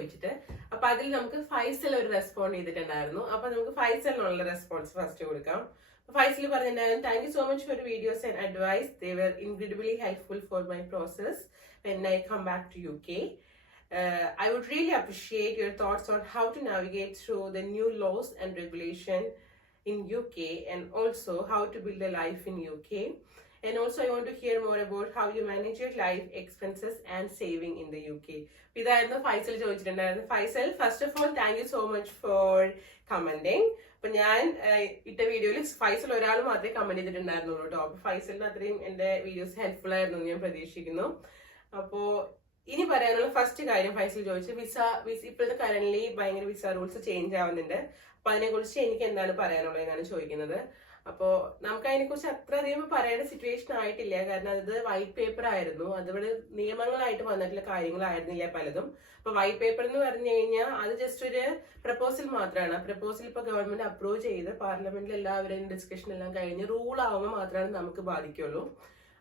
ചോദിച്ചിട്ട്. അപ്പൊ അതിൽ നമുക്ക് ഫൈസൽ ഒരു റെസ്പോണ്ട് ചെയ്തിട്ടുണ്ടായിരുന്നു. അപ്പൊ നമുക്ക് ഫൈസലിനുള്ള റെസ്പോൺസ് ഫസ്റ്റ് കൊടുക്കാം. ഫൈസൽ പറഞ്ഞിട്ടുണ്ടായിരുന്നു thank you so much for videos and advice they were incredibly helpful for my process when I come back to U K Uh, I would really appreciate your thoughts on how to navigate through the new laws and regulation in UK and also how to build a life in UK. And also I want to hear more about how you manage your life expenses and saving in the UK. ഇതായിരുന്നു ഫൈസൽ ചോദിച്ചിട്ടുണ്ടായിരുന്നു Faisal first of all thank you so much for commenting അപ്പൊ ഞാൻ ഇട്ട വീഡിയോയിൽ ഫൈസൽ ഒരാൾ മാത്രമേ comment ചെയ്തിട്ടുണ്ടായിരുന്നുള്ളൂ കേട്ടോ. അപ്പൊ ഫൈസലിന് അത്രയും എന്റെ വീഡിയോസ് ഹെൽപ്ഫുൾ ആയിരുന്നു ഞാൻ പ്രതീക്ഷിക്കുന്നു. അപ്പോ ഇനി പറയാനുള്ള ഫസ്റ്റ് കാര്യം ഫൈസൽ ചോദിച്ചു. വിസ വിസ ഇപ്പോഴത്തെ കറന്റ് ഭയങ്കര വിസ റൂൾസ് ചേഞ്ച് ആവുന്നുണ്ട്. അപ്പൊ അതിനെ കുറിച്ച് എനിക്ക് എന്താണ് പറയാനുള്ളത് എന്നാണ് ചോദിക്കുന്നത്. അപ്പോ നമുക്ക് അത്ര അധികം പറയേണ്ട സിറ്റുവേഷൻ ആയിട്ടില്ല. കാരണം അത് വൈറ്റ് പേപ്പർ ആയിരുന്നു. അതിവിടെ നിയമങ്ങളായിട്ട് വന്നിട്ടുള്ള കാര്യങ്ങളായിരുന്നില്ല പലതും. അപ്പൊ വൈറ്റ് പേപ്പർ എന്ന് പറഞ്ഞു കഴിഞ്ഞാൽ അത് ജസ്റ്റ് ഒരു പ്രപ്പോസൽ മാത്രമാണ് പ്രപ്പോസൽ ഇപ്പൊ ഗവൺമെന്റ് അപ്രൂവ് ചെയ്ത് പാർലമെന്റിൽ എല്ലാവരും ഡിസ്കഷൻ എല്ലാം കഴിഞ്ഞ് റൂൾ ആവുമ്പോൾ മാത്രമാണ് നമുക്ക് ബാധിക്കുള്ളൂ.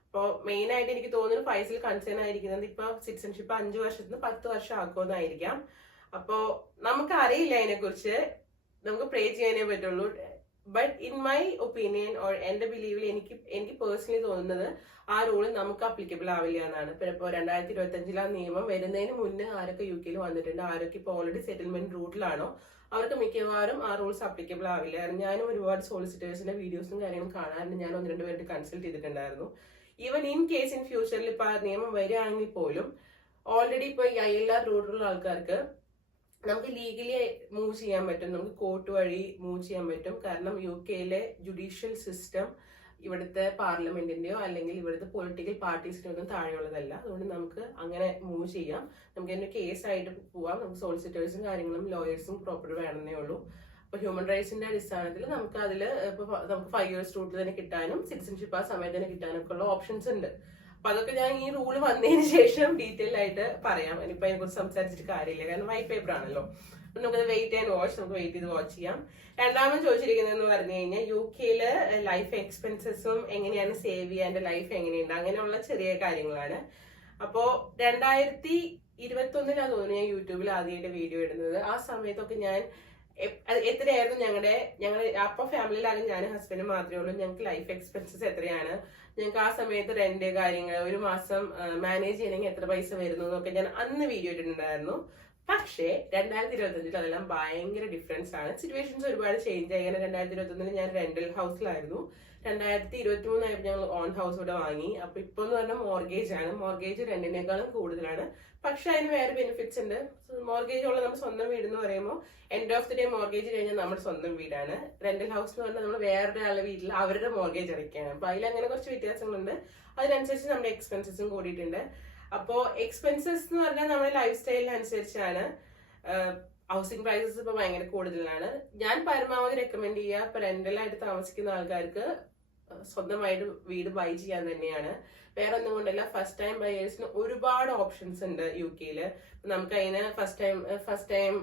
അപ്പോൾ മെയിൻ ആയിട്ട് എനിക്ക് തോന്നുന്നു ഫൈസിൽ കൺസേൺ ആയിരിക്കുന്നത് ഇപ്പൊ സിറ്റിസൺഷിപ്പ് അഞ്ചു വർഷത്തിന് പത്ത് വർഷം ആക്കുമെന്നായിരിക്കാം. അപ്പോ നമുക്ക് അറിയില്ല അതിനെ കുറിച്ച് നമുക്ക് പ്രേ ചെയ്യാനേ പറ്റുള്ളൂ. But in my opinion or എന്റെ ബിലീവിൽ എനിക്ക് എനിക്ക് പേഴ്സണലി തോന്നുന്നത് ആ റൂൾ നമുക്ക് അപ്ലിക്കബിൾ ആവില്ല എന്നാണ്. ഇപ്പൊ ഇപ്പോൾ രണ്ടായിരത്തി ഇരുപത്തി അഞ്ചിൽ ആ നിയമം വരുന്നതിന് മുന്നേ ആരൊക്കെ യു കെയിൽ വന്നിട്ടുണ്ട് ആരൊക്കെ ഇപ്പോൾ ഓൾറെഡി സെറ്റിൽമെന്റ് റൂട്ടിലാണോ അവർക്ക് മിക്കവാറും ആ റൂൾസ് അപ്ലിക്കബിൾ ആവില്ല. ഞാനും ഒരുപാട് സോളിസിറ്റേഴ്സിന്റെ വീഡിയോസും കാര്യങ്ങളും കാണാറുണ്ട്. ഞാൻ ഒന്ന് രണ്ട് പേരുടെ കൺസൾട്ട് ചെയ്തിട്ടുണ്ടായിരുന്നു. ഈവൻ ഇൻ കേസ് ഇൻ ഫ്യൂച്ചറിൽ ഇപ്പൊ ആ നിയമം വരികയാണെങ്കിൽ പോലും ഓൾറെഡി ഇപ്പൊ ഈ ഐ എൽ ആർ റൂട്ടിലുള്ള ആൾക്കാർക്ക് നമുക്ക് ലീഗലി മൂവ് ചെയ്യാൻ പറ്റും. നമുക്ക് കോർട്ട് വഴി മൂവ് ചെയ്യാൻ പറ്റും. കാരണം യു കെയിലെ ജുഡീഷ്യൽ സിസ്റ്റം ഇവിടുത്തെ പാർലമെന്റിന്റെയോ അല്ലെങ്കിൽ ഇവിടുത്തെ പൊളിറ്റിക്കൽ പാർട്ടീസിന്റെ ഒന്നും താഴെയുള്ളതല്ല. അതുകൊണ്ട് നമുക്ക് അങ്ങനെ മൂവ് ചെയ്യാം. നമുക്ക് അതിന്റെ കേസായിട്ട് പോവാം. നമുക്ക് സോളിസിറ്റേഴ്സും കാര്യങ്ങളും ലോയേഴ്സും പ്രോപ്പർട്ടി വേണമെന്നേ ഉള്ളൂ. അപ്പൊ ഹ്യൂമൻ റൈറ്റ്സിന്റെ അടിസ്ഥാനത്തിൽ നമുക്ക് അതിൽ ഇപ്പൊ നമുക്ക് ഫൈവ് ഇയേഴ്സ് റൂട്ടിൽ തന്നെ കിട്ടാനും സിറ്റിസൺഷിപ്പ് ആ സമയത്ത് തന്നെ കിട്ടാനൊക്കെ ഉള്ള ഓപ്ഷൻസ് ഉണ്ട്. അപ്പൊ അതൊക്കെ ഞാൻ ഈ റൂൾ വന്നതിന് ശേഷം ഡീറ്റെയിൽ ആയിട്ട് പറയാം. ഇനിയിപ്പോ അതിനെ കുറിച്ച് സംസാരിച്ചിട്ട് കാര്യമില്ല. കാരണം വൈറ്റ് പേപ്പർ ആണല്ലോ. അപ്പൊ നമുക്ക് വെയിറ്റ് ആൻഡ് വാച്ച് നമുക്ക് വെയിറ്റ് ചെയ്ത് വാച്ച് ചെയ്യാം. രണ്ടാമത് ചോദിച്ചിരിക്കുന്നതെന്ന് പറഞ്ഞു കഴിഞ്ഞാൽ യു കെയിൽ ലൈഫ് എക്സ്പെൻസസും എങ്ങനെയാണ് സേവ് ചെയ്യാൻ ലൈഫ് എങ്ങനെയുണ്ട്? അങ്ങനെയുള്ള ചെറിയ കാര്യങ്ങളാണ്. അപ്പോ രണ്ടായിരത്തി ഇരുപത്തി തോന്നുന്നു ഞാൻ യൂട്യൂബിൽ ആദ്യമായിട്ട് വീഡിയോ ഇടുന്നത്. ആ സമയത്തൊക്കെ ഞാൻ എത്രയായിരുന്നു ഞങ്ങളുടെ ഞങ്ങൾ അപ്പൊ ഫാമിലിയിലാകെ ഞാൻ ഹസ്ബൻഡ് മാത്രമേ ഉള്ളൂ. ഞങ്ങൾക്ക് ലൈഫ് എക്സ്പെൻസസ് എത്രയാണ്? ഞങ്ങൾക്ക് ആ സമയത്ത് റെന്റ് കാര്യങ്ങൾ ഒരു മാസം മാനേജ് ചെയ്യണമെങ്കിൽ എത്ര പൈസ വരുന്നു എന്നൊക്കെ ഞാൻ അന്ന് വീഡിയോ ഇട്ടിട്ടുണ്ടായിരുന്നു. പക്ഷേ രണ്ടായിരത്തി ഇരുപത്തഞ്ചിൽ അതെല്ലാം ഭയങ്കര ഡിഫറൻസ് ആണ്. സിറ്റുവേഷൻസ് ഒരുപാട് ചേഞ്ച് ആയി. കാരണം രണ്ടായിരത്തി ഇരുപത്തൊന്നിൽ ഞാൻ റെന്റൽ ഹൗസിലായിരുന്നു രണ്ടായിരത്തി ഇരുപത്തി മൂന്നായപ്പോൾ ഞങ്ങൾ ഓൺ ഹൗസ് ഇവിടെ വാങ്ങി. അപ്പൊ ഇപ്പൊ എന്ന് പറഞ്ഞാൽ മോർഗേജ് ആണ്. മോർഗേജ് രണ്ടിനേക്കാളും കൂടുതലാണ്. പക്ഷെ അതിന് വേറെ ബെനിഫിറ്റ്സ് ഉണ്ട്. മോർഗേജ് ഉള്ള നമ്മുടെ സ്വന്തം വീട് എന്ന് പറയുമ്പോൾ end of the day mortgage കഴിഞ്ഞാൽ നമ്മുടെ സ്വന്തം വീടാണ്. റെന്റൽ ഹൗസ് എന്ന് പറഞ്ഞാൽ നമ്മൾ വേറൊരാളുടെ വീട്ടിൽ അവരുടെ മോർഗേജ് അടയ്ക്കുകയാണ് അപ്പൊ അതിൽ അങ്ങനെ കുറച്ച് വ്യത്യാസങ്ങളുണ്ട്. അതിനനുസരിച്ച് നമ്മുടെ എക്സ്പെൻസസും കൂടിയിട്ടുണ്ട്. അപ്പോൾ എക്സ്പെൻസസ് എന്ന് പറഞ്ഞാൽ നമ്മുടെ ലൈഫ് സ്റ്റൈലിനനുസരിച്ചാണ് ഹൗസിംഗ് പ്രൈസസ് ഇപ്പൊ ഭയങ്കര കൂടുതലാണ്. ഞാൻ പരമാവധി റെക്കമെൻഡ് ചെയ്യുക ഇപ്പൊ റെന്റലായിട്ട് താമസിക്കുന്ന ആൾക്കാർക്ക് സ്വന്തമായിട്ട് വീട് ബൈ ചെയ്യാൻ തന്നെയാണ്. വേറെ ഒന്നും കൊണ്ടല്ല ഫസ്റ്റ് ടൈം ബയേഴ്സിന് ഒരുപാട് ഓപ്ഷൻസ് ഉണ്ട് യു കെയിൽ നമുക്ക് അതിന് ഫസ്റ്റ് ടൈം ഫസ്റ്റ് ടൈം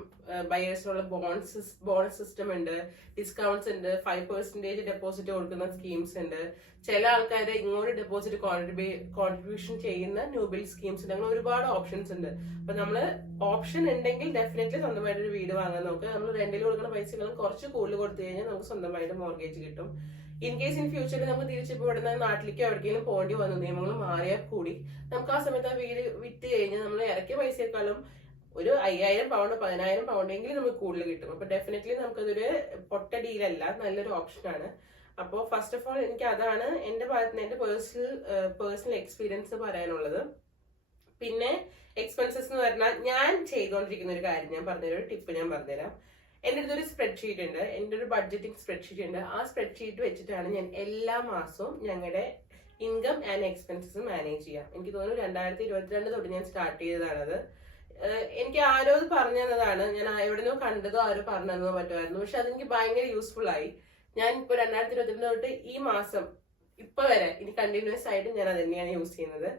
ബയേഴ്സിനുള്ള ബോൺസ് ബോണസ് സിസ്റ്റം ഉണ്ട്. ഡിസ്കൗണ്ട്സ് ഉണ്ട്. ഫൈവ് പെർസെന്റേജ് ഡെപ്പോസിറ്റ് കൊടുക്കുന്ന സ്കീംസ് ഉണ്ട്. ചില ആൾക്കാർ ഇങ്ങോട്ട് ഡെപ്പോസിറ്റ് കോൺട്രിബ്യൂ കോൺട്രിബ്യൂഷൻ ചെയ്യുന്ന ന്യൂബിൽ സ്കീംസ് ഉണ്ട്. അങ്ങനെ ഒരുപാട് ഓപ്ഷൻസ് ഉണ്ട്. അപ്പൊ നമ്മൾ ഓപ്ഷൻ ഉണ്ടെങ്കിൽ ഡെഫിനറ്റ്ലി സ്വന്തമായിട്ട് ഒരു വീട് വാങ്ങാൻ നോക്കുക നമ്മൾ റെന്റിൽ കൊടുക്കുന്ന പൈസകളും കുറച്ച് കൂടുതൽ കൊടുത്തു കഴിഞ്ഞാൽ നമുക്ക് സ്വന്തമായിട്ട് മോർഗേജ് കിട്ടും. ഇൻ കേസ് ഇൻ ഫ്യൂച്ചറിൽ നമുക്ക് തിരിച്ചു ഇവിടുന്ന് നാട്ടിലേക്ക് എവിടേക്കെങ്കിലും പോകേണ്ടി വന്നു നിയമങ്ങൾ മാറിയാൽ കൂടി നമുക്ക് ആ സമയത്ത് ആ വീട് വിറ്റ് കഴിഞ്ഞ് നമ്മൾ ഇറക്കിയ പൈസയെക്കാളും ഒരു അയ്യായിരം പൗണ്ട് പതിനായിരം പൗണ്ട് എങ്കിലും നമുക്ക് കൂടുതൽ കിട്ടും. അപ്പൊ ഡെഫിനറ്റ്ലി നമുക്കതൊരു പൊട്ട ഡീലല്ല നല്ലൊരു ഓപ്ഷനാണ് അപ്പോൾ ഫസ്റ്റ് ഓഫ് ഓൾ എനിക്ക് അതാണ് എന്റെ ഭാഗത്ത് നിന്ന് എന്റെ പേഴ്സണൽ പേഴ്സണൽ എക്സ്പീരിയൻസ് പറയാനുള്ളത്. പിന്നെ എക്സ്പെൻസസ് എന്ന് പറഞ്ഞാൽ ഞാൻ ചെയ്തുകൊണ്ടിരിക്കുന്ന ഒരു കാര്യം ഞാൻ പറഞ്ഞൊരു ടിപ്പ് ഞാൻ പറഞ്ഞുതരാം. എന്റെ അടുത്തൊരു സ്പ്രെഡ്ഷീറ്റ് ഉണ്ട്. എന്റെ ഒരു ബഡ്ജറ്റിംഗ് സ്പ്രെഡ്ഷീറ്റ് ഉണ്ട്. ആ സ്പ്രെഡ്ഷീറ്റ് വെച്ചിട്ടാണ് ഞാൻ എല്ലാ മാസവും ഞങ്ങളുടെ ഇൻകം ആൻഡ് എക്സ്പെൻസസ് മാനേജ് ചെയ്യാം. എനിക്ക് തോന്നുന്നു രണ്ടായിരത്തി ഇരുപത്തിരണ്ട് തൊട്ട് ഞാൻ സ്റ്റാർട്ട് ചെയ്തതാണത്. എനിക്ക് ആരോ പറഞ്ഞു തന്നതാണ്. ഞാൻ എവിടെന്നോ കണ്ടതോ ആരോ പറഞ്ഞു തന്നതോ പറ്റുമായിരുന്നു. പക്ഷെ അതെനിക്ക് ഭയങ്കര യൂസ്ഫുൾ ആയി. ഞാൻ ഇപ്പൊ രണ്ടായിരത്തി ഇരുപത്തിരണ്ട് തൊട്ട് ഈ മാസം ഇപ്പൊ വരെ ഇനി കണ്ടിന്യൂസ് ആയിട്ട് ഞാൻ അത് തന്നെയാണ് യൂസ് ചെയ്യുന്നത്.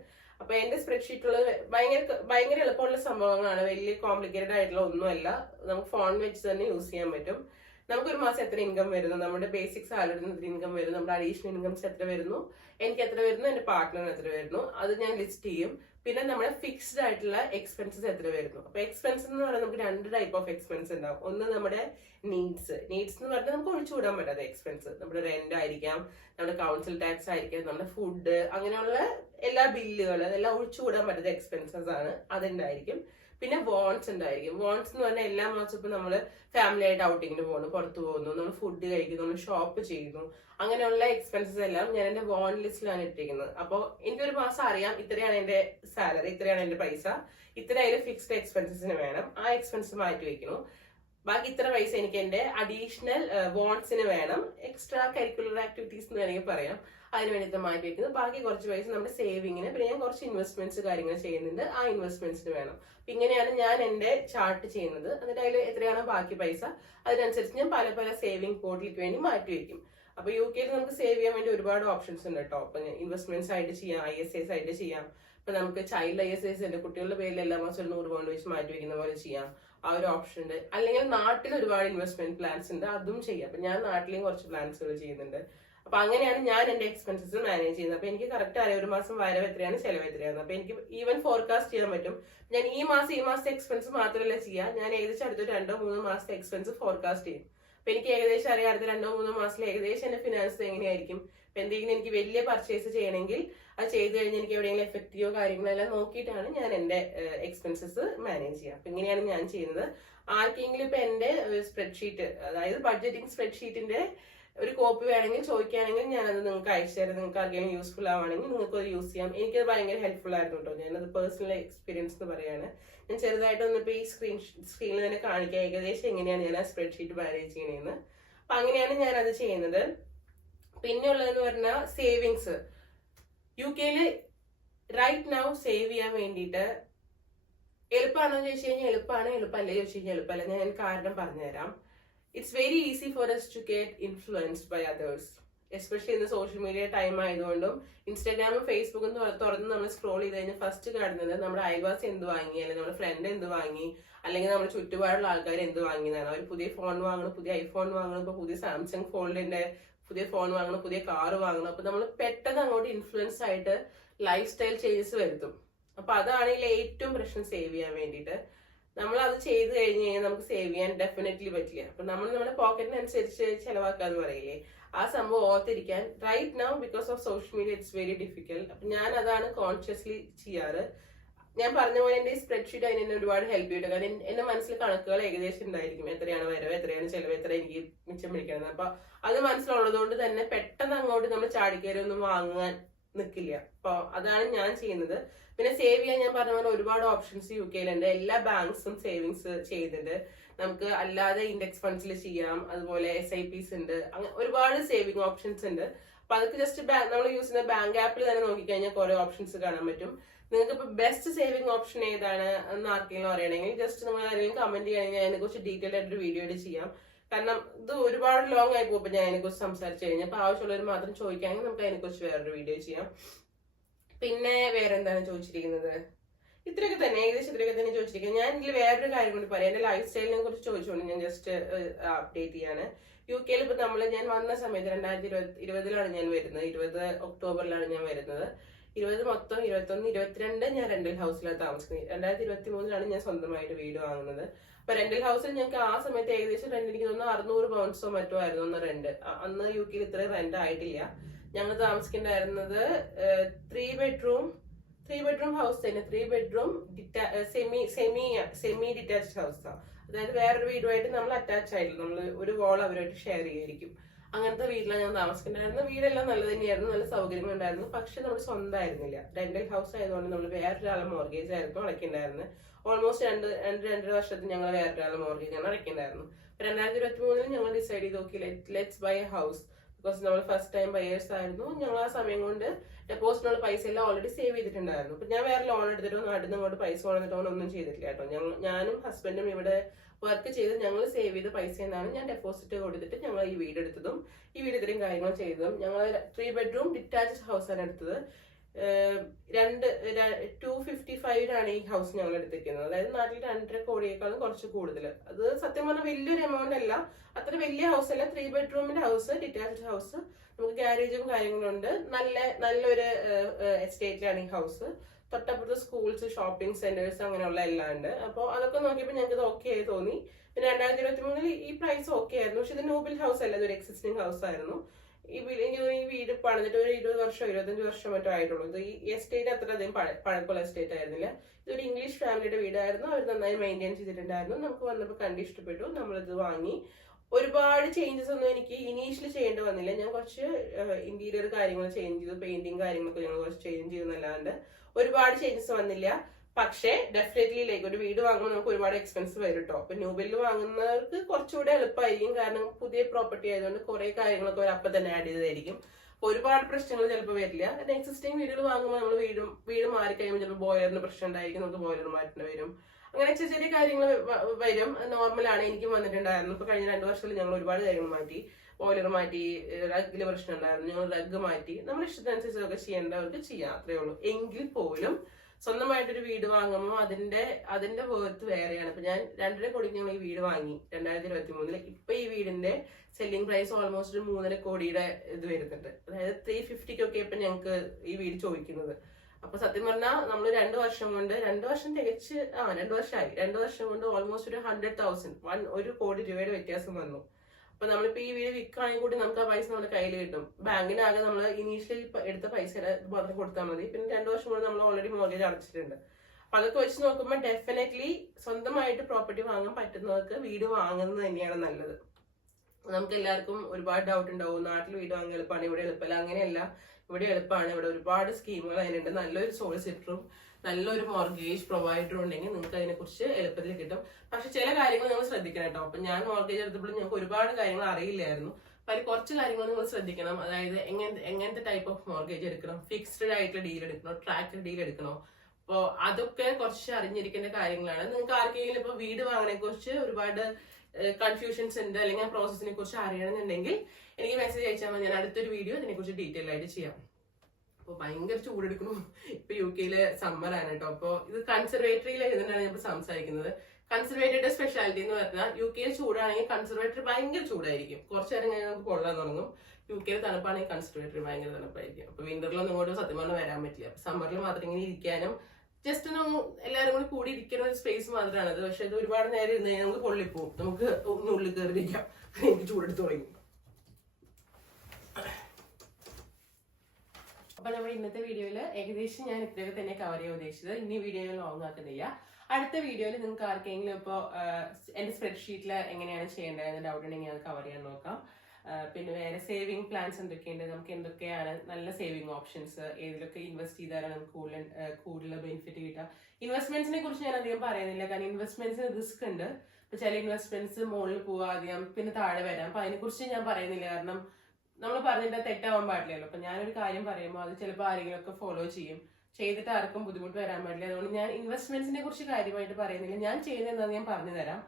അപ്പൊ എന്റെ സ്പ്രെഡ്ഷീറ്റുള്ളത് ഭയങ്കര ഭയങ്കര എളുപ്പമുള്ള സംഭവങ്ങളാണ്. വലിയ കോംപ്ലിക്കേറ്റഡ് ആയിട്ടുള്ള ഒന്നുമല്ല. നമുക്ക് ഫോൺ വെച്ച് തന്നെ യൂസ് ചെയ്യാൻ പറ്റും. നമുക്കൊരു മാസം എത്ര ഇൻകം വരുന്നു? നമ്മുടെ ബേസിക് സാലറി എത്ര ഇൻകം വരുന്നു? നമ്മുടെ അഡീഷണൽ ഇൻകംസ് എത്ര വരുന്നു? എനിക്ക് എത്ര വരുന്നു? എന്റെ പാർട്ട്ണറിന് എത്ര വരുന്നു? അത് ഞാൻ ലിസ്റ്റ് ചെയ്യും. പിന്നെ നമ്മുടെ ഫിക്സ്ഡ് ആയിട്ടുള്ള എക്സ്പെൻസസ് എത്ര വരുന്നു? അപ്പൊ എക്സ്പെൻസ് എന്ന് പറഞ്ഞാൽ നമുക്ക് രണ്ട് ടൈപ്പ് ഓഫ് എക്സ്പെൻസ് ഉണ്ടാവും. ഒന്ന് നമ്മുടെ നീഡ്സ് നീഡ്സ് എന്ന് പറഞ്ഞാൽ നമുക്ക് ഒഴിച്ചുകൂടാൻ പറ്റാത്ത എക്സ്പെൻസ് നമ്മുടെ റെന്റ് ആയിരിക്കാം നമ്മുടെ കൗൺസിൽ ടാക്സ് ആയിരിക്കാം നമ്മുടെ ഫുഡ് അങ്ങനെയുള്ള എല്ലാ ബില്ലുകൾ അതെല്ലാം ഒഴിച്ചുകൂടാൻ പറ്റാത്ത എക്സ്പെൻസസ് ആണ്. അതുണ്ടായിരിക്കും. പിന്നെ വോൺസ് ഉണ്ടായിരിക്കും. വോൺസ് എന്ന് പറഞ്ഞാൽ എല്ലാ മാസവും നമ്മൾ ഫാമിലി ആയിട്ട് ഔട്ടിങ്ങിന് പോകുന്നു പുറത്തു പോകുന്നു നമ്മൾ ഫുഡ് കഴിക്കുന്നു നമ്മൾ ഷോപ്പ് ചെയ്യുന്നു അങ്ങനെയുള്ള എക്സ്പെൻസസ് എല്ലാം ഞാൻ എന്റെ വോൺ ലിസ്റ്റിലാണ് ഇട്ടിരിക്കുന്നത്. അപ്പോൾ എനിക്കൊരു മാസം അറിയാം ഇത്രയാണ് എന്റെ സാലറി ഇത്രയാണ് എന്റെ പൈസ. ഇത്ര അതിൽ ഫിക്സ്ഡ് എക്സ്പെൻസസിന് വേണം. ആ എക്സ്പെൻസ് മാറ്റി വെക്കുന്നു. ബാക്കി ഇത്ര പൈസ എനിക്ക് എന്റെ അഡീഷണൽ വോൺസിന് വേണം. എക്സ്ട്രാ കരിക്കുലർ ആക്ടിവിറ്റീസ് എന്ന് വേണമെങ്കിൽ പറയാം. അതിന് വേണ്ടിയിട്ട് മാറ്റി വെക്കുന്നത് ബാക്കി കുറച്ച് പൈസ നമ്മുടെ സേവിങ്ങിന് പിന്നെ ഞാൻ കുറച്ച് ഇൻവെസ്റ്റ്മെന്റ്സ് കാര്യങ്ങൾ ചെയ്യുന്നുണ്ട്. ആ ഇൻവെസ്റ്റ്മെന്റ്സിന് വേണം. അപ്പം ഇങ്ങനെയാണ് ഞാൻ എന്റെ ചാർട്ട് ചെയ്യുന്നത്. എന്നിട്ട് അതിൽ എത്രയാണോ ബാക്കി പൈസ. അതിനനുസരിച്ച് ഞാൻ പല പല സേവിങ് പോർട്ടിലേക്ക് വേണ്ടി മാറ്റി വെക്കും. അപ്പൊ യു കെയിൽ നമുക്ക് സേവ് ചെയ്യാൻ വേണ്ടി ഒരുപാട് ഓപ്ഷൻസ് ഉണ്ട് കേട്ടോ. അപ്പൊ ഇൻവെസ്റ്റ്മെന്റ്സ് ആയിട്ട് ചെയ്യാം ഐ എസ് എസ് ആയിട്ട് ചെയ്യാം. ഇപ്പൊ നമുക്ക് ചൈൽഡ് ഐ എസ് എസ് ഉണ്ട്. കുട്ടികളുടെ പേരിൽ എല്ലാ മാസം ഒരു നൂറ് പൗണ്ട് വെച്ച് മാറ്റി വെക്കുന്ന പോലെ ചെയ്യാം. ആ ഒരു ഓപ്ഷൻ ഉണ്ട്. അല്ലെങ്കിൽ നാട്ടിൽ ഒരുപാട് ഇൻവെസ്റ്റ്മെന്റ് പ്ലാൻസ് ഉണ്ട് അതും ചെയ്യാം. അപ്പൊ ഞാൻ നാട്ടിലെയും കുറച്ച് പ്ലാൻസുകൾ ചെയ്യുന്നുണ്ട്. അപ്പൊ അങ്ങനെയാണ് ഞാൻ എന്റെ എക്സ്പെൻസസ് മാനേജ് ചെയ്യുന്നത്. അപ്പൊ എനിക്ക് കറക്റ്റ് അറിയാം ഒരു മാസം വരവ് എത്രയാണ് ചെലവ് എത്രയാണ് അപ്പൊ എനിക്ക് ഈവൻ ഫോർകാസ്റ്റ് ചെയ്യാൻ പറ്റും. ഞാൻ ഈ മാസം ഈ മാസത്തെ എക്സ്പെൻസ് മാത്രമല്ല ചെയ്യാം. ഞാൻ ഏകദേശം അടുത്ത രണ്ടോ മൂന്നോ മാസത്തെ എക്സ്പെൻസ് ഫോർകാസ്റ്റ് ചെയ്യും. അപ്പൊ എനിക്ക് ഏകദേശം അറിയാം അടുത്ത രണ്ടോ മൂന്നോ മാസത്തിൽ ഏകദേശം എന്റെ ഫിനാൻസ് എങ്ങനെയായിരിക്കും. അപ്പൊ എന്തെങ്കിലും എനിക്ക് വലിയ പർച്ചേസ് ചെയ്യണമെങ്കിൽ അത് ചെയ്ത് കഴിഞ്ഞ് എനിക്ക് എവിടെയെങ്കിലും എഫക്റ്റീവോ കാര്യങ്ങളെല്ലാം നോക്കിയിട്ടാണ് ഞാൻ എന്റെ എക്സ്പെൻസസ് മാനേജ് ചെയ്യുക. അപ്പൊ ഇങ്ങനെയാണ് ഞാൻ ചെയ്യുന്നത്. ആർക്കെങ്കിലും ഇപ്പൊ എന്റെ സ്പ്രെഡ്ഷീറ്റ് അതായത് ബഡ്ജറ്റിംഗ് സ്പ്രെഡ്ഷീറ്റിന്റെ ഒരു കോപ്പി വേണമെങ്കിൽ ചോദിക്കുകയാണെങ്കിൽ ഞാനത് നിങ്ങൾക്ക് അയച്ചു തരാം. നിങ്ങൾക്ക് ആർക്കെങ്കിലും യൂസ്ഫുൾ ആവുകയാണെങ്കിൽ നിങ്ങൾക്ക് അത് യൂസ് ചെയ്യാം. എനിക്കത് ഭയങ്കര ഹെൽപ്ഫുൾ ആയിരുന്നു കേട്ടോ. ഞാനത് പേഴ്സണൽ എക്സ്പീരിയൻസ് എന്ന് പറയാണ് ഞാൻ ചെറുതായിട്ടൊന്ന് ഇപ്പോൾ ഈ സ്ക്രീൻ സ്ക്രീനിൽ തന്നെ കാണിക്കാം. ഏകദേശം എങ്ങനെയാണ് ഞാൻ ആ സ്പ്രെഡ്ഷീറ്റ് മാനേജ് ചെയ്യണതെന്ന് അപ്പൊ അങ്ങനെയാണ് ഞാൻ അത് ചെയ്യുന്നത്. പിന്നെ ഉള്ളതെന്ന് പറഞ്ഞാൽ സേവിങ്സ് യു കെയിൽ റൈറ്റ് നൗ സേവ് ചെയ്യാൻ വേണ്ടിയിട്ട് എളുപ്പമാണോ ചോദിച്ചു കഴിഞ്ഞാൽ എളുപ്പമാണ് എളുപ്പമല്ലേ ചോദിച്ചു കഴിഞ്ഞാൽ എളുപ്പമല്ല. ഞാൻ കാരണം പറഞ്ഞുതരാം. It's very easy for us to get influenced by others especially ഇന്ന് സോഷ്യൽ മീഡിയ ടൈം ആയതുകൊണ്ടും ഇൻസ്റ്റാഗ്രാമും ഫേസ്ബുക്കും തുറന്ന് നമ്മൾ സ്ക്രോൾ ചെയ്ത് കഴിഞ്ഞാൽ ഫസ്റ്റ് കാണുന്നത് നമ്മുടെ അയൽവാസി എന്ത് വാങ്ങി അല്ലെങ്കിൽ നമ്മുടെ ഫ്രണ്ട് എന്ത് വാങ്ങി അല്ലെങ്കിൽ നമ്മുടെ ചുറ്റുപാടുള്ള ആൾക്കാർ എന്ത് വാങ്ങിയതാണ് അവർ പുതിയ ഫോൺ വാങ്ങണം പുതിയ ഐഫോൺ വാങ്ങണം ഇപ്പൊ പുതിയ സാംസങ് ഫോൾഡിന്റെ പുതിയ ഫോൺ വാങ്ങണം പുതിയ കാർ വാങ്ങണം. അപ്പൊ നമ്മൾ പെട്ടെന്ന് അങ്ങോട്ട് ഇൻഫ്ലുവൻസ് ആയിട്ട് ലൈഫ് സ്റ്റൈൽ ചേഞ്ചസ് വരുത്തും. അപ്പൊ അതാണ് ഇതിൽ ഏറ്റവും പ്രശ്നം സേവ് ചെയ്യാൻ വേണ്ടിയിട്ട്. നമ്മൾ അത് ചെയ്ത് കഴിഞ്ഞ് കഴിഞ്ഞാൽ നമുക്ക് സേവ് ചെയ്യാൻ ഡെഫിനറ്റ്ലി പറ്റില്ല. അപ്പൊ നമ്മൾ നമ്മുടെ പോക്കറ്റിനനുസരിച്ച് ചെലവാക്കാന്ന് പറയില്ലേ? ആ സംഭവം ഓർത്തിരിക്കാൻ right now because of social media it's very difficult അപ്പൊ ഞാൻ അതാണ് കോൺഷ്യസ്ലി ചെയ്യാറ്. ഞാൻ പറഞ്ഞ പോലെ എന്റെ സ്പ്രെഡ്ഷീറ്റ് അതിന് ഒരുപാട് ഹെൽപ്പ് ചെയ്തു കാരണം എന്റെ മനസ്സിൽ കണക്കുകൾ ഏകദേശം ഉണ്ടായിരിക്കും. എത്രയാണ് വരവ് എത്രയാണ് ചെലവ് എത്ര എനിക്ക് മിച്ചം പിടിക്കണം അപ്പൊ അത് മനസ്സിലുള്ളതുകൊണ്ട് തന്നെ പെട്ടെന്ന് അങ്ങോട്ട് നമ്മൾ ചാടിക്കയറി ഒന്നും വാങ്ങാൻ നിൽക്കില്ല അപ്പൊ അതാണ് ഞാൻ ചെയ്യുന്നത്. പിന്നെ സേവ് ചെയ്യാൻ ഞാൻ പറഞ്ഞ പോലെ ഒരുപാട് ഓപ്ഷൻസ് യു കെയിലുണ്ട് എല്ലാ ബാങ്ക്സും സേവിങ്സ് ചെയ്യുന്നുണ്ട് നമുക്ക് അല്ലാതെ ഇൻഡെക്സ് ഫണ്ട്സിൽ ചെയ്യാം. അതുപോലെ എസ് ഐ പിസ് ഉണ്ട്. അങ്ങനെ ഒരുപാട് സേവിങ് ഓപ്ഷൻസ് ഉണ്ട്. അപ്പൊ അതൊക്കെ ജസ്റ്റ് നമ്മൾ യൂസ് ചെയ്യുന്ന ബാങ്ക് ആപ്പിൽ തന്നെ നോക്കിക്കഴിഞ്ഞാൽ കുറെ ഓപ്ഷൻസ് കാണാൻ പറ്റും. നിങ്ങൾക്ക് ഇപ്പൊ ബെസ്റ്റ് സേവിങ് ഓപ്ഷൻ ഏതാണ് എന്ന് ആർക്കെങ്കിലും അറിയണമെങ്കിൽ ജസ്റ്റ് നമ്മൾ ആരെങ്കിലും കമന്റ് ചെയ്യണമെങ്കിൽ അതിനെ കുറിച്ച് ഡീറ്റെയിൽ ആയിട്ട് വീഡിയോ ചെയ്യാം. കാരണം ഇത് ഒരുപാട് ലോങ് ആയി പോകുമ്പോൾ ഞാൻ അതിനെക്കുറിച്ച് സംസാരിച്ചു കഴിഞ്ഞാൽ അപ്പൊ ആവശ്യമുള്ളവർ മാത്രം ചോദിക്കാമെങ്കിൽ നമുക്ക് അതിനെക്കുറിച്ച് വേറൊരു വീഡിയോ ചെയ്യാം. പിന്നെ വേറെ എന്താണ് ചോദിച്ചിരിക്കുന്നത്? ഇത്രയൊക്കെ തന്നെ ഏകദേശം ഇത്രയൊക്കെ തന്നെ ചോദിച്ചിരിക്കുന്നത്. ഞാൻ ഇതിൽ വേറൊരു കാര്യം കൂടി പറയാം. എന്റെ ലൈഫ് സ്റ്റൈലിനെ കുറിച്ച് ചോദിച്ചുകൊണ്ട് ഞാൻ ജസ്റ്റ് അപ്ഡേറ്റ് ചെയ്യാണ്. യു കെയിൽ ഇപ്പൊ നമ്മൾ ഞാൻ വന്ന സമയത്ത് രണ്ടായിരത്തി ഇരുപത് ഇരുപതിലാണ് ഞാൻ വരുന്നത്. ഇരുപത് ഒക്ടോബറിലാണ് ഞാൻ വരുന്നത്. ഇരുപത് മൊത്തം ഇരുപത്തൊന്ന് ഇരുപത്തിരണ്ട് ഞാൻ റെന്റൽ ഹൗസിലാണ് താമസിക്കുന്നത്. രണ്ടായിരത്തി ഇരുപത്തി മൂന്നിലാണ് ഞാൻ സ്വന്തമായിട്ട് വീട് വാങ്ങുന്നത്. അപ്പൊ റെന്റൽ ഹൗസിൽ ഞങ്ങൾക്ക് ആ സമയത്ത് ഏകദേശം റെന്റ് എനിക്ക് തോന്നുന്നു അറുന്നൂറ് പൗണ്ട്സോ മറ്റോ ആയിരുന്നു ഒന്ന് റെന്റ് അന്ന് യു കെയിൽ ഇത്ര റെന്റ് ആയിട്ടില്ല. ഞങ്ങൾ താമസിക്കേണ്ടായിരുന്നത് three bedroom three bedroom house തന്നെ. Three bedroom semi semi semi detached house ആണ് അതായത് വേറൊരു വീടുമായിട്ട് നമ്മൾ അറ്റാച്ച് ആയിട്ടില്ല. നമ്മൾ ഒരു വാൾ അവരുമായിട്ട് ഷെയർ ചെയ്യായിരിക്കും അങ്ങനത്തെ വീട്ടിലാണ് ഞാൻ താമസിക്കുന്നുണ്ടായിരുന്നത്. വീടെല്ലാം നല്ല തന്നെയായിരുന്നു നല്ല സൗകര്യങ്ങളുണ്ടായിരുന്നു പക്ഷെ നമ്മൾ സ്വന്തമായിരുന്നില്ല. റെന്റൽ ഹൗസ് ആയതുകൊണ്ട് നമ്മൾ വേറൊരാളെ മോർഗേജ് ആയിരുന്നു അടയ്ക്കുന്നുണ്ടായിരുന്നത് ഓൾമോസ്റ്റ് രണ്ട് രണ്ട് രണ്ടര വർഷത്തിൽ ഞങ്ങൾ വേറൊരാളെ മോർഗേജ് ആണ് അടയ്ക്കുന്നുണ്ടായിരുന്നു രണ്ടായിരത്തി ഇരുപത്തി മൂന്നിൽ ഞങ്ങൾ ഡിസൈഡ് ചെയ്ത് നോക്കി let's buy a house because നമ്മൾ ഫസ്റ്റ് ടൈം ബയേഴ്സ് ആയിരുന്നു. ഞങ്ങൾ ആ സമയം കൊണ്ട് ഡെപ്പോസിറ്റിനുള്ള പൈസ എല്ലാം ഓൾറെഡി സേവ് ചെയ്തിട്ടുണ്ടായിരുന്നു. അപ്പൊ ഞാൻ വേറെ ലോൺ എടുത്തിട്ടോ നിന്ന് ഇങ്ങോട്ട് പൈസ കൊണ്ടിട്ടോ ഒന്നും ചെയ്തിട്ടില്ല കേട്ടോ. ഞങ്ങൾ ഞാനും ഹസ്ബൻഡും ഇവിടെ വർക്ക് ചെയ്ത് ഞങ്ങൾ സേവ് ചെയ്ത പൈസ എന്നാണ് ഞാൻ ഡെപ്പോസിറ്റ് കൊടുത്തിട്ട് ഞങ്ങൾ ഈ വീട് എടുത്തതും ഈ വീട് ഇത്രയും കാര്യങ്ങൾ ചെയ്തതും. ഞങ്ങൾ ത്രീ ബെഡ്റൂം ഡിറ്റാച്ച്ഡ് ആണ് എടുത്തത്. രണ്ട് ടു ഫിഫ്റ്റി ഫൈവിനാണ് ഈ ഹൗസ് ഞങ്ങൾ എടുത്തിരിക്കുന്നത്. അതായത് നാട്ടിൽ രണ്ടര കോടിയേക്കാളും കുറച്ച് കൂടുതൽ. അത് സത്യം പറഞ്ഞാൽ വലിയൊരു എമൗണ്ട് അല്ല. അത്ര വലിയ ഹൗസ് അല്ല. ത്രീ ബെഡ്റൂമിന്റെ ഹൗസ് ഡിറ്റാച്ച്ഡ് ഹൗസ് നമുക്ക് ഗ്യാരേജും കാര്യങ്ങളും ഉണ്ട്. നല്ല നല്ലൊരു എസ്റ്റേറ്റിലാണ് ഈ ഹൗസ് തൊട്ടപ്പുറത്ത് സ്കൂൾസ് ഷോപ്പിംഗ് സെന്റേഴ്സ് അങ്ങനെയുള്ള എല്ലാം ഉണ്ട്. അപ്പോൾ അതൊക്കെ നോക്കിയപ്പോൾ ഞങ്ങൾക്ക് ഇത് ഓക്കെ ആയി തോന്നി. പിന്നെ രണ്ടായിരത്തി ഇരുപത്തി മൂന്നിൽ ഈ പ്രൈസ് ഓക്കെ ആയിരുന്നു. പക്ഷെ ഇത് നോബിൾ ഹൗസ് അല്ല. ഇതൊരു എക്സിസ്റ്റിംഗ് ഹൗസ് ആയിരുന്നു. ഈ എനിക്ക് ഈ വീട് പണിതിട്ട് ഒരു ഇരുപത് വർഷം ഇരുപത്തഞ്ച് വർഷം മറ്റോ ആയിട്ടുള്ളൂ. ഇത് ഈ എസ്റ്റേറ്റ് അത്ര അധികം പഴ- പഴക്കമുള്ള എസ്റ്റേറ്റ് ആയിരുന്നില്ല. ഇതൊരു ഇംഗ്ലീഷ് ഫാമിലിയുടെ വീടായിരുന്നു. അവർ നന്നായി മെയിന്റെയിൻ ചെയ്തിട്ടുണ്ടായിരുന്നു. നമുക്ക് വന്നപ്പോൾ കണ്ട് ഇഷ്ടപ്പെട്ടു. നമ്മളിത് വാങ്ങി. ഒരുപാട് ചേഞ്ചസ് ഒന്നും എനിക്ക് ഇനീഷ്യലി ചെയ്യേണ്ടി വന്നില്ല. ഞാൻ കുറച്ച് ഇന്റീരിയർ കാര്യങ്ങൾ ചേഞ്ച് ചെയ്തു പെയിന്റിങ് കാര്യങ്ങളൊക്കെ ഞങ്ങൾ കുറച്ച് ചേഞ്ച് ചെയ്തെന്നല്ലാണ്ട് ഒരുപാട് ചേഞ്ചസ് വന്നില്ല. പക്ഷേ ഡെഫിനറ്റ്ലി ലൈക്ക് ഒരു വീട് വാങ്ങുമ്പോൾ നമുക്ക് ഒരുപാട് എക്സ്പെൻസ് വരും കേട്ടോ അപ്പൊ ന്യൂ ബില്ല് വാങ്ങുന്നവർക്ക് കുറച്ചുകൂടെ എളുപ്പമായിരിക്കും കാരണം പുതിയ പ്രോപ്പർട്ടി ആയതുകൊണ്ട് കുറെ കാര്യങ്ങളൊക്കെ അവർ അപ്പം തന്നെ ആഡ് ചെയ്തതായിരിക്കും ഒരുപാട് പ്രശ്നങ്ങൾ ചിലപ്പോൾ വരില്ല. എക്സിസ്റ്റിംഗ് വീടുകൾ വാങ്ങുമ്പോൾ നമ്മൾ വീട് വീട് മാറി കഴിയുമ്പോൾ ചിലപ്പോൾ ബോയിലറിന് പ്രശ്നം ഉണ്ടായിരിക്കും. നമുക്ക് ബോയിലർ മാറ്റേണ്ടി വരും. അങ്ങനെ ചെറിയ ചെറിയ കാര്യങ്ങൾ വരും. നോർമലാണ് എനിക്കും വന്നിട്ടുണ്ടായിരുന്നു. ഇപ്പൊ കഴിഞ്ഞ രണ്ടു വർഷത്തിൽ ഞങ്ങൾ ഒരുപാട് കാര്യങ്ങൾ മാറ്റി. ബോയിലർ മാറ്റി റഗ്ഗിൽ പ്രശ്നം ഉണ്ടായിരുന്നു. ഞങ്ങൾ റഗ് മാറ്റി. നമ്മുടെ ഇഷ്ടത്തിനനുസരിച്ചൊക്കെ ചെയ്യേണ്ടവർക്ക് ചെയ്യാം. അത്രേ ഉള്ളൂ. എങ്കിൽ പോലും സ്വന്തമായിട്ടൊരു വീട് വാങ്ങുമ്പോൾ അതിന്റെ അതിന്റെ വേർത്ത് വേറെയാണ്. അപ്പൊ ഞാൻ രണ്ടര കോടിക്ക് ഞങ്ങൾ ഈ വീട് വാങ്ങി രണ്ടായിരത്തി ഇരുപത്തി മൂന്നിൽ ഇപ്പൊ ഈ വീടിന്റെ സെല്ലിംഗ് പ്രൈസ് ഓൾമോസ്റ്റ് ഒരു മൂന്നര കോടിയുടെ ഇത് വരുന്നുണ്ട്. അതായത് ത്രീ ഫിഫ്റ്റിക്കൊക്കെ ഇപ്പൊ ഞങ്ങൾക്ക് ഈ വീട് ചോദിക്കുന്നത്. അപ്പൊ സത്യം പറഞ്ഞാൽ നമ്മൾ രണ്ടു വർഷം കൊണ്ട് രണ്ടു വർഷം തികച്ച് ആ രണ്ടു വർഷമായി രണ്ടു വർഷം കൊണ്ട് ഓൾമോസ്റ്റ് ഒരു ഹൺഡ്രഡ് തൗസൻഡ് വൺ ഒരു കോടി രൂപയുടെ വ്യത്യാസം വന്നു. അപ്പൊ നമ്മളിപ്പോ ഈ വീട് വിൽക്കുകയാണെങ്കിൽ കൂടി നമുക്ക് ആ പൈസ നമ്മുടെ കയ്യിൽ കിട്ടും. ബാങ്കിനാകെ നമ്മൾ ഇനീഷ്യലി എടുത്ത പൈസ മാത്രം കൊടുത്താൽ മതി. പിന്നെ രണ്ടു വർഷം കൂടെ നമ്മൾ ഓൾറെഡി മോർഗേജ് അടച്ചിട്ടുണ്ട്. അപ്പൊ അതൊക്കെ വെച്ച് നോക്കുമ്പോൾ ഡെഫിനറ്റ്ലി സ്വന്തമായിട്ട് പ്രോപ്പർട്ടി വാങ്ങാൻ പറ്റുന്നവർക്ക് വീട് വാങ്ങുന്നത് തന്നെയാണ് നല്ലത്. നമുക്ക് എല്ലാവർക്കും ഒരുപാട് ഡൗട്ട് ഉണ്ടാവും. നാട്ടിൽ വീട് വാങ്ങാൻ എളുപ്പമാണ് ഇവിടെ എളുപ്പമല്ല അങ്ങനെയല്ല. ഇവിടെ എളുപ്പമാണ് ഇവിടെ ഒരുപാട് സ്കീമുകൾ അതിനുണ്ട്. നല്ലൊരു സോളിസിറ്ററും നല്ലൊരു മോർഗേജ് പ്രൊവൈഡർ ഉണ്ടെങ്കിൽ നിങ്ങൾക്ക് അതിനെക്കുറിച്ച് എളുപ്പത്തിൽ കിട്ടും. പക്ഷെ ചില കാര്യങ്ങൾ നിങ്ങൾ ശ്രദ്ധിക്കണം കേട്ടോ. അപ്പൊ ഞാൻ മോർഗേജ് എടുത്തപ്പോൾ ഞങ്ങൾക്ക് ഒരുപാട് കാര്യങ്ങൾ അറിയില്ലായിരുന്നു. അപ്പൊ അതിൽ കുറച്ച് കാര്യങ്ങൾ നിങ്ങൾ ശ്രദ്ധിക്കണം. അതായത് എങ്ങനെ എങ്ങനത്തെ ടൈപ്പ് ഓഫ് മോർഗേജ് എടുക്കണം? ഫിക്സ്ഡ് ആയിട്ടുള്ള ഡീൽ എടുക്കണോ? ട്രാക്ടർ ഡീൽ എടുക്കണോ? അപ്പോൾ അതൊക്കെ കുറച്ച് അറിഞ്ഞിരിക്കേണ്ട കാര്യങ്ങളാണ്. നിങ്ങൾക്ക് ആർക്കെങ്കിലും ഇപ്പൊ വീട് വാങ്ങണെ കുറിച്ച് ഒരുപാട് കൺഫ്യൂഷൻസ് ഉണ്ട് അല്ലെങ്കിൽ ആ പ്രോസസ്സിനെ കുറിച്ച് അറിയണമെന്നുണ്ടെങ്കിൽ എനിക്ക് മെസ്സേജ് അയച്ചാൽ മതി. ഞാൻ അടുത്തൊരു വീഡിയോ അതിനെക്കുറിച്ച് ഡീറ്റെയിൽ ആയിട്ട് ചെയ്യാം. അപ്പോൾ ഭയങ്കര ചൂടെടുക്കുന്നു. ഇപ്പൊ യു കെയിലെ സമ്മർ ആണ് കേട്ടോ അപ്പോൾ ഇത് കൺസർവേറ്ററിയിലായിരുന്നാണ് ഞാൻ ഇപ്പോൾ സംസാരിക്കുന്നത്. കൺസർവേറ്ററിയുടെ സ്പെഷ്യാലിറ്റി എന്ന് പറഞ്ഞാൽ യു കെയിൽ ചൂടാണെങ്കിൽ കൺസർവേറ്ററി ഭയങ്കര ചൂടായിരിക്കും. കുറച്ച് നേരം കഴിഞ്ഞാൽ നമുക്ക് കൊള്ളാൻ തുടങ്ങും. യു കെയിൽ തണുപ്പാണെങ്കിൽ കൺസർവേറ്ററി ഭയങ്കര തണുപ്പായിരിക്കും. അപ്പൊ വിന്ററിലൊന്നും ഇങ്ങോട്ട് സത്യം പറഞ്ഞാൽ വരാൻ പറ്റില്ല. സമ്മറിൽ മാത്രം ഇങ്ങനെ ഇരിക്കാനും ജസ്റ്റ് ഒന്ന് എല്ലാവരും കൂടി കൂടി ഇരിക്കുന്ന ഒരു സ്പേസ് മാത്രമാണ് അത് പക്ഷെ ഇത് ഒരുപാട് നേരം ഇരുന്ന് കഴിഞ്ഞാൽ നമുക്ക് പൊള്ളിപ്പോവും. നമുക്ക് ഒന്ന് ഉള്ളിൽ കയറിയിരിക്കാം എനിക്ക് ചൂടെടുത്ത് തുടങ്ങി. അപ്പൊ നമ്മൾ ഇന്നത്തെ വീഡിയോയിൽ ഏകദേശം ഞാൻ ഇത്രയൊക്കെ തന്നെ കവർ ചെയ്യാൻ ഉദ്ദേശിച്ചത്. ഇനി വീഡിയോ ലോങ് ആക്കുന്നില്ല. അടുത്ത വീഡിയോയിൽ നിങ്ങൾക്ക് ആർക്കെങ്കിലും ഇപ്പോൾ എന്റെ സ്പ്രെഡ്ഷീറ്റിൽ എങ്ങനെയാണ് ചെയ്യേണ്ടതെന്ന് ഡൗട്ട് ഉണ്ടെങ്കിൽ ഞാൻ കവർ ചെയ്യാൻ നോക്കാം. പിന്നെ വേറെ സേവിങ് പ്ലാൻസ് എന്തൊക്കെയുണ്ട്? നമുക്ക് എന്തൊക്കെയാണ് നല്ല സേവിങ് ഓപ്ഷൻസ് ഏതിലൊക്കെ ഇൻവെസ്റ്റ് ചെയ്താലാണ് നമുക്ക് കൂടുതൽ കൂടുതൽ ബെനിഫിറ്റ് കിട്ടുക? ഇൻവെസ്റ്റ്മെന്റ്സിനെ കുറിച്ച് ഞാൻ അധികം പറയുന്നില്ല. കാരണം ഇൻവെസ്റ്റ്മെന്റ്സിന് റിസ്ക് ഉണ്ട്. ഇപ്പൊ ചില ഇൻവെസ്റ്റ്മെന്റ്സ് മുകളിൽ പോവാ അധികം പിന്നെ താഴെ വരാം. അപ്പൊ അതിനെക്കുറിച്ച് ഞാൻ പറയുന്നില്ല. കാരണം നമ്മൾ പറഞ്ഞിട്ട് തെറ്റാവാൻ പാടില്ലല്ലോ. അപ്പൊ ഞാനൊരു കാര്യം പറയുമ്പോൾ അത് ചിലപ്പോൾ ആരെങ്കിലും ഒക്കെ ഫോളോ ചെയ്യും. ചെയ്തിട്ട് ആർക്കും ബുദ്ധിമുട്ട് വരാൻ പാടില്ല. അതുകൊണ്ട് ഞാൻ ഇൻവെസ്റ്റ്മെന്റ്സിനെ കുറിച്ച് കാര്യമായിട്ട് പറയുന്നില്ല. ഞാൻ ചെയ്യുന്നത് ഞാൻ പറഞ്ഞു തരാം.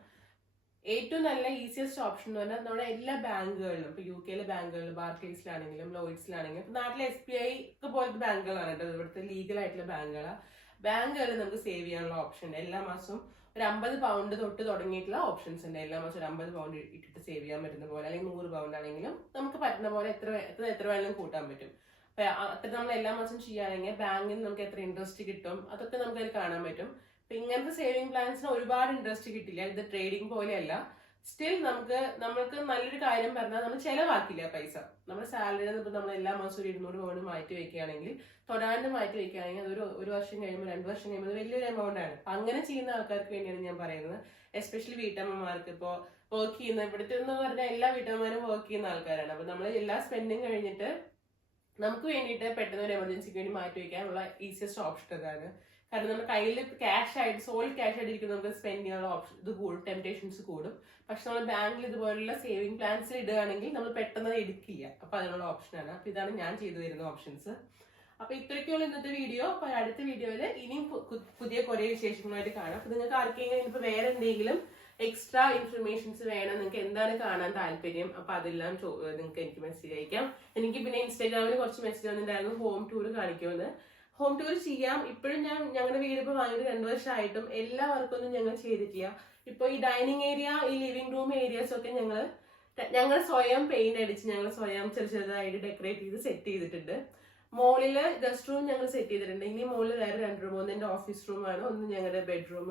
ഏറ്റവും നല്ല ഈസിയസ്റ്റ് ഓപ്ഷൻ എന്ന് പറഞ്ഞാൽ നമ്മുടെ എല്ലാ ബാങ്കുകളിലും ഇപ്പൊ യു കെയിലെ ബാങ്കുകളിലും ബാർക്ലേസിലാണെങ്കിലും ലോയിഡ്സിലാണെങ്കിലും നാട്ടിലെ എസ് ബി ഐ പോലത്തെ ബാങ്കുകളാണ് കേട്ടോ. ഇവിടുത്തെ ലീഗൽ ആയിട്ടുള്ള ബാങ്കുകളാണ് ബാങ്കുകളിൽ നമുക്ക് സേവ് ചെയ്യാനുള്ള ഓപ്ഷൻ ഉണ്ട്. എല്ലാ മാസവും ഒരു അമ്പത് പൗണ്ട് തൊട്ട് തുടങ്ങിയിട്ടുള്ള ഓപ്ഷൻസ് ഉണ്ട്. എല്ലാ മാസം ഒരു അമ്പത് പൗണ്ട് ഇട്ടിട്ട് സേവ് ചെയ്യാൻ പറ്റുന്ന പോലെ അല്ലെങ്കിൽ നൂറ് പൗണ്ട് ആണെങ്കിലും നമുക്ക് പറ്റുന്ന പോലെ എത്ര എത്ര എത്ര വേണമെങ്കിലും കൂട്ടാൻ പറ്റും. അപ്പൊ അത്ര നമ്മൾ എല്ലാ മാസം ചെയ്യുകയാണെങ്കിൽ ബാങ്കിൽ നിന്ന് നമുക്ക് എത്ര ഇൻട്രസ്റ്റ് കിട്ടും അതൊക്കെ നമുക്ക് അതിൽ കാണാൻ പറ്റും. അപ്പൊ ഇങ്ങനത്തെ സേവിങ് പ്ലാൻസിന് ഒരുപാട് ഇൻട്രസ്റ്റ് കിട്ടില്ല. ഇത് ട്രേഡിംഗ് പോലെയല്ല. സ്റ്റിൽ നമുക്ക് നമ്മൾക്ക് നല്ലൊരു കാര്യം പറഞ്ഞാൽ നമ്മൾ ചെലവാക്കില്ല പൈസ. നമ്മുടെ സാലറിയിൽ നിന്ന് നമ്മൾ എല്ലാ മാസവും ഒരു ഇരുന്നൂറ് പൗണ്ട് മാറ്റി വെക്കുകയാണെങ്കിൽ തൊടാണ്ട് മാറ്റി വെക്കുകയാണെങ്കിൽ അതൊരു ഒരു വർഷം കഴിയുമ്പോൾ രണ്ട് വർഷം കഴിയുമ്പോൾ വലിയൊരു എമൗണ്ട് ആണ്. അങ്ങനെ ചെയ്യുന്ന ആൾക്കാർക്ക് വേണ്ടിയാണ് ഞാൻ പറയുന്നത്. എസ്പെഷ്യലി വീട്ടമ്മമാർക്ക്. ഇപ്പോൾ വർക്ക് ചെയ്യുന്ന ഇവിടുത്തെ എന്ന് പറഞ്ഞാൽ എല്ലാ വീട്ടമ്മമാരും വർക്ക് ചെയ്യുന്ന ആൾക്കാരാണ്. അപ്പൊ നമ്മൾ എല്ലാ സ്പെൻഡിങ് കഴിഞ്ഞിട്ട് നമുക്ക് വേണ്ടിയിട്ട് പെട്ടെന്ന് ഒരു എമർജൻസിക്ക് വേണ്ടി മാറ്റി വെക്കാനുള്ള ഈസിയസ്റ്റ് ഓപ്ഷൻ അതാണ് കാരണം നമ്മുടെ കയ്യിൽ ക്യാഷ് ആയിട്ട് സോൾ ക്യാഷ് ആയിട്ട് ഇരിക്കുന്ന നമുക്ക് സ്പെൻഡ് ചെയ്യാനുള്ള ഓപ്ഷൻ ഇത് കൂടും ടെംപ്റ്റേഷൻസ് കൂടും. പക്ഷെ നമ്മൾ ബാങ്കിൽ ഇതുപോലുള്ള സേവിങ് പ്ലാൻസിൽ ഇടുകയാണെങ്കിൽ നമ്മൾ പെട്ടെന്ന് എടുക്കില്ല. അപ്പൊ അതിനുള്ള ഓപ്ഷനാണ് അപ്പൊ ഇതാണ് ഞാൻ ചെയ്തു തരുന്ന ഓപ്ഷൻസ് അപ്പൊ ഇത്രയ്ക്കുള്ള ഇന്നത്തെ വീഡിയോ അപ്പൊ അടുത്ത വീഡിയോയിൽ ഇനിയും പുതിയ കുറെ വിശേഷങ്ങളായിട്ട് കാണാം. അപ്പൊ നിങ്ങൾക്ക് ആർക്കെങ്കിലും ഇപ്പൊ വേറെ എന്തെങ്കിലും എക്സ്ട്രാ ഇൻഫർമേഷൻസ് വേണം നിങ്ങൾക്ക് എന്താണ് കാണാൻ താല്പര്യം അപ്പൊ അതെല്ലാം നിങ്ങൾക്ക് എനിക്ക് മെസ്സേജ് അയക്കാം. എനിക്ക് പിന്നെ ഇൻസ്റ്റാഗ്രാമിൽ കുറച്ച് മെസ്സേജ് വന്നിട്ടുണ്ടായിരുന്നു. ഹോം ടൂർ കാണിക്കുമെന്ന്. ഹോം ടൂർ ചെയ്യാം. ഇപ്പോഴും ഞാൻ ഞങ്ങളുടെ വീട് ഇപ്പോൾ വാങ്ങിയിട്ട് രണ്ട് വർഷമായിട്ടും എല്ലാ വർക്കൊന്നും ഞങ്ങൾ ചെയ്തിട്ടില്ല. ഇപ്പൊ ഈ ഡൈനിങ് ഏരിയ ഈ ലിവിംഗ് റൂം ഏരിയസ് ഒക്കെ ഞങ്ങൾ ഞങ്ങൾ സ്വയം പെയിന്റ് അടിച്ച് ഞങ്ങൾ സ്വയം ചെറിയ ചെറുതായിട്ട് ഡെക്കറേറ്റ് ചെയ്ത് സെറ്റ് ചെയ്തിട്ടുണ്ട്. മോളിൽ ഗസ്റ്റ് റൂം ഞങ്ങൾ സെറ്റ് ചെയ്തിട്ടുണ്ട്. ഇനി മോളിൽ വേറെ രണ്ട് റൂം ഒന്ന് എന്റെ ഓഫീസ് റൂമാണ് ഒന്ന് ഞങ്ങളുടെ ബെഡ്റൂം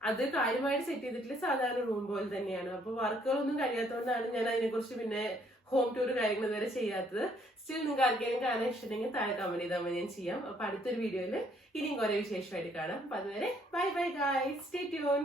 അത് കാര്യമായിട്ട് സെറ്റ് ചെയ്തിട്ടില്ല. സാധാരണ റൂം പോലെ തന്നെയാണ്. അപ്പൊ വർക്കുകളൊന്നും കഴിയാത്തതുകൊണ്ടാണ് ഞാൻ അതിനെക്കുറിച്ച് പിന്നെ ഹോം ടൂർ കാര്യങ്ങൾ ഇതുവരെ ചെയ്യാത്തത്. സ്റ്റിൽ നിങ്ങൾക്ക് ആർക്കെങ്കിലും കാണാൻ ഇഷ്ടമുണ്ടെങ്കിൽ താഴെ കമന്റ് ചെയ്താൽ മതി ഞാൻ ചെയ്യാം. അപ്പൊ അടുത്തൊരു വീഡിയോയിൽ ഇനിയും കുറെ വിശേഷമായിട്ട് കാണാം. അപ്പൊ അതുവരെ bye bye guys stay tune